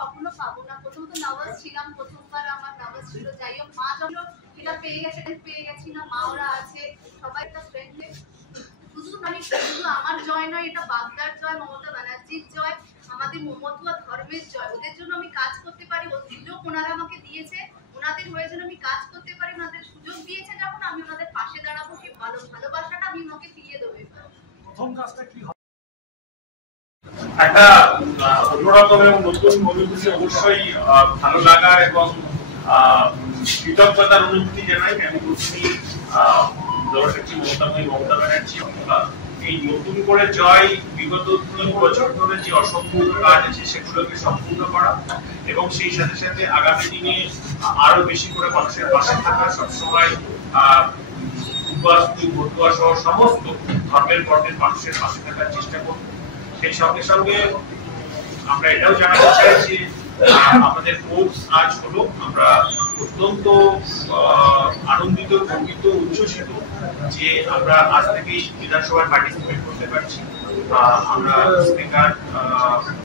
কখনো পাবো না। প্রথম তো নার্ভাস ছিলাম, প্রথমবার আমার নার্ভাস ছিল। যাই হোক, মা যখন এটা পেয়ে গেছি না, মা ওরা আছে সবাই একটা ফ্রেন্ড। শুধু আমার জয় নয়, এটা বাগদার জয়, মমতা ব্যানার্জির জয়, আমাদের মমতুয়া ধর্মের জয়। ওদের জন্য আমি কাজ করতে পারি, ওর সুযোগ ওনারা আমাকে দিয়েছে, ওনাদের হয়ে যেন আমি কাজ করতে পারি, ওনাদের সুযোগ দিয়েছে যখন, আমি ওনাদের পাশে দাঁড়াবো। সেই ভালোবাসাটা আমি ওনাকে ফিরিয়ে দেবো। প্রথম কাজটা কি হবে? একটা অন্যরকম এবং নতুন অনুভূতি, অবশ্যই ভালো লাগার এবং কৃতজ্ঞতার অনুভূতি জানাই। আমি প্রথমেই মমতা ব্যানার্জি এই নতুন করে জয় বিগত 3 বছর ধরে যে অসম্পূর্ণ কাজ আছে সেগুলোকে সম্পূর্ণ করা এবং সেই সাথে সাথে আগামী দিনে আরো বেশি করে মানুষের পাশে থাকা, সবসময় ভতুয়া সহ সমস্ত ধর্মের বর্ণের মানুষের পাশে থাকার চেষ্টা করব। সেই সঙ্গে সঙ্গে আমরা এটাও জানাতে চাই যে আমাদের ভোট আজ হলো, আমরা অত্যন্ত আনন্দিত, গর্বিত, উচ্ছ্বসিত যে আমরা আজ থেকেই বিধানসভায় পার্টিসিপেট করতে পারছি। আমরা স্পিকার